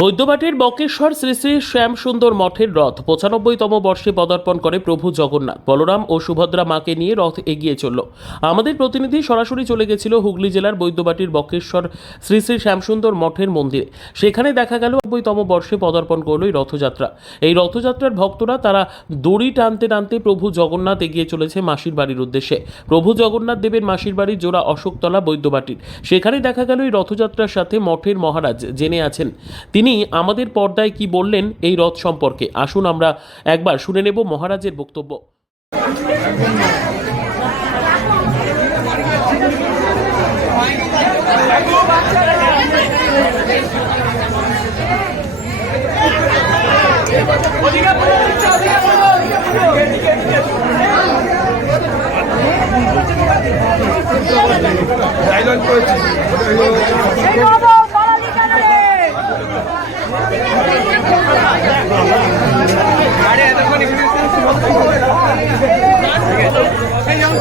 বৈদ্যবাটির বকেশ্বর শ্রী শ্রী শ্যামসুন্দর মঠের রথ ৯৫তম বর্ষে পদার্পণ করে প্রভু জগন্নাথ, বলরাম ও সুভদ্রা মাকে নিয়ে রথ এগিয়ে চলল। আমাদের প্রতিনিধি সরাসরি চলে গেছিল হুগলি জেলার বৈদ্যবাটির বকেশ্বর শ্রী শ্রী শ্যামসুন্দর মঠের মন্দিরে। সেখানে দেখা গেল ৯৫তম বর্ষে পদার্পণ করল এই রথযাত্রা। এই রথযাত্রার ভক্তরা তারা দড়ি টানতে টানতে প্রভু জগন্নাথ এগিয়ে চলেছে মাসির বাড়ির উদ্দেশ্যে। প্রভু জগন্নাথ দেবের মাসির বাড়ি জোড়া অশোকতলা বৈদ্যবাটির। সেখানে দেখা গেল এই রথযাত্রার সাথে মঠের মহারাজ জেনে আছেন। তিনি আমাদের পর্দায় কি বললেন এই রথ সম্পর্কে, আসুন আমরা একবার শুনে নেব মহারাজের বক্তব্য।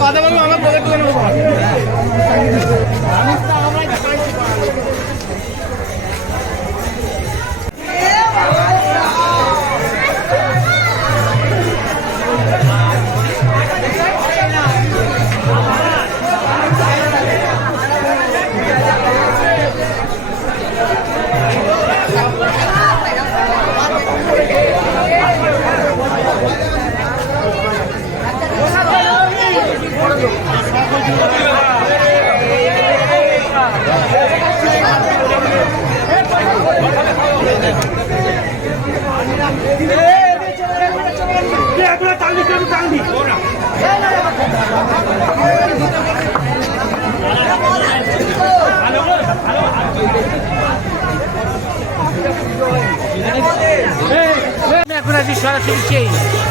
কথা বলবো আমার বলে তুলে নেবো। এখন আছি সরাসরি সেই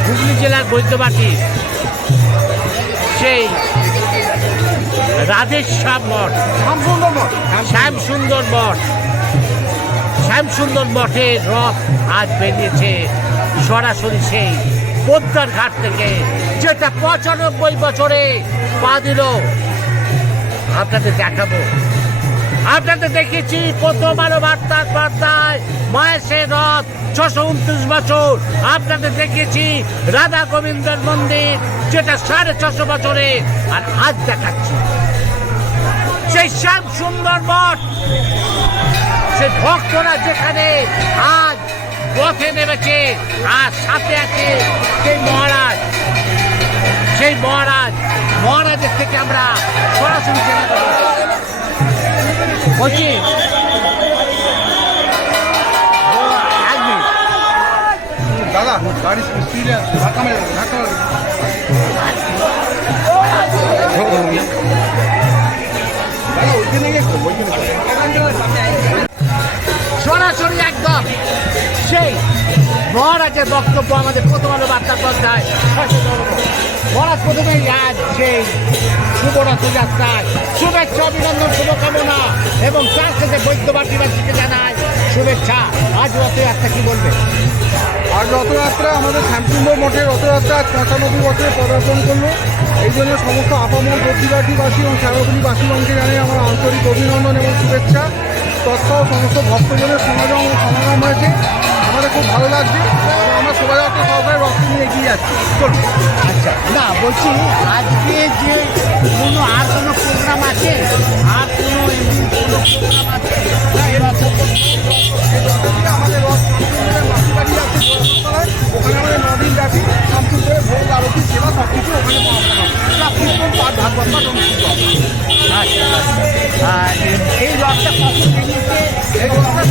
হুগলি জেলার বৈদ্যবাটি সেই রাধেশ্যাম মঠ, শ্যামসুন্দর মঠের রথ আজ বেরিয়েছে সরাসরি সেই পদ্মার ঘাট থেকে, যেটা ৯৫ বছরে পা দিল। আপনাদের দেখাবো, আপনাদের দেখেছি প্রথম আলো বার্তার বার্তায় মায়ের সেই রথ ৬২৯ বছর। আপনাদের দেখেছি রাধা গোবিন্দের মন্দির, যেটা ৬৫০ বছরে। আর আজ দেখাচ্ছি সেই শ্যামসুন্দর মঠ, সে ভক্তরা যেখানে আজ পথে নেমেছে। আর সাথে আছে সেই মহারাজের থেকে আমরা সরাসরি জেনে দেব। বলছি দাদা গাড়ি স্পিডে ধাক্কা মেরে সরাসরি একদম সেই মহারাজের বক্তব্য আমাদের প্রথম আলো বার্তার পর্দায়। মহারাজ প্রথমেই আজ সেই শুভ রথযাত্রায় শুভেচ্ছা, অভিনন্দন, শুভকামনা এবং তার সাথে বৈদ্যবাটিবাসীকে জানায় শুভেচ্ছা। আজ রথযাত্রা কি বলবে? আজ রথযাত্রা আমাদের শ্যামসুন্দর মঠের রথযাত্রা আজ ৯৫ বছরে পদার্পণ করলো। এই জন্য সমস্ত আপামর বৈদ্যবাটিবাসী এবং শ্যামগুলিবাসীগণকে জানাই আমার আন্তরিক অভিনন্দন এবং শুভেচ্ছা। তৎসহ সমস্ত ভক্তজনের সমাগম হয়েছে, আমাদের খুব ভালো লাগছে। আমরা শোভাযাত্রা সহকারে রথ নিয়ে এগিয়ে যাচ্ছি। চলুন। আচ্ছা, না বলছি আজকে যে আর কোনো প্রোগ্রাম আছে, আর কোনো প্রোগ্রাম আছে? আমাদের রথ মাসিবাড়ি আছে ওখানে আমাদের ৯ দিন ব্যাপী শামসুন্দরের ভোগ আরতি সেবা সব কিছু ওখানে কীর্তন পাঠ ভাগবত অনুষ্ঠিত হবে। আচ্ছা, এই রথটা কত মিনিটে? এই রথটা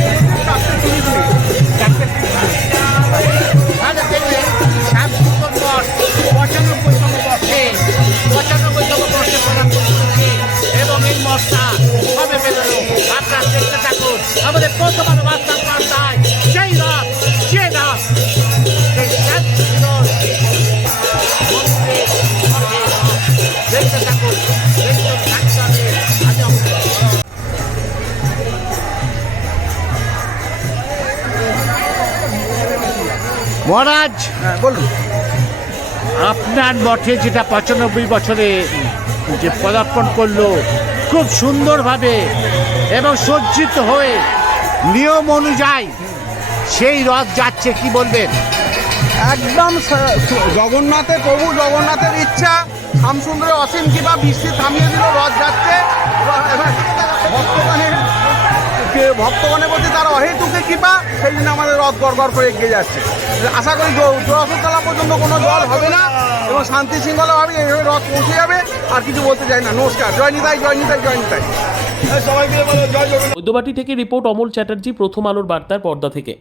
4:30 তাহলে দেখবেন শ্যামসুন্দর মঠ ৯৫তম বর্ষে প্রদান করছে এবং এই মঠটা সবে বেরোলো। আপনারা দেখতে থাকুন আমাদের প্রথম আলো বার্তার বার্তায় সেই রথ, সেই শ্যামসুন্দর দেখতে থাকুন, দেখতে থাকতে হবে। মহারাজ, বলুন। আপনার মঠে যেটা ৯৫ বছরে যে পদার্পণ করলো খুব সুন্দরভাবে এবং সজ্জিত হয়ে নিয়ম অনুযায়ী সেই রথ যাচ্ছে, কি বলবেন? একদম জগন্নাথের প্রভু জগন্নাথের ইচ্ছা, শ্যামসুন্দরের অসীম কৃপা, বৃষ্টি থামিয়ে দিল, রথ যাচ্ছে। ভক্তগণের প্রতি তার অহেতুকে কৃপা, সেই জন্য আমাদের রথ গড় করে এগিয়ে যাচ্ছে। আশা করি জোড়াসতলা পর্যন্ত কোনো জল হবে না এবং শান্তি শৃঙ্খলাভাবে এইভাবে রথ পৌঁছে যাবে। আর কিছু বলতে চাই না। নমস্কার। জয় নিতাই, জয় নিতাই, জয় নিতাই। বৈদ্যবাটি থেকে রিপোর্ট অমল চ্যাটার্জি, প্রথম আলোর বার্তার পর্দা থেকে।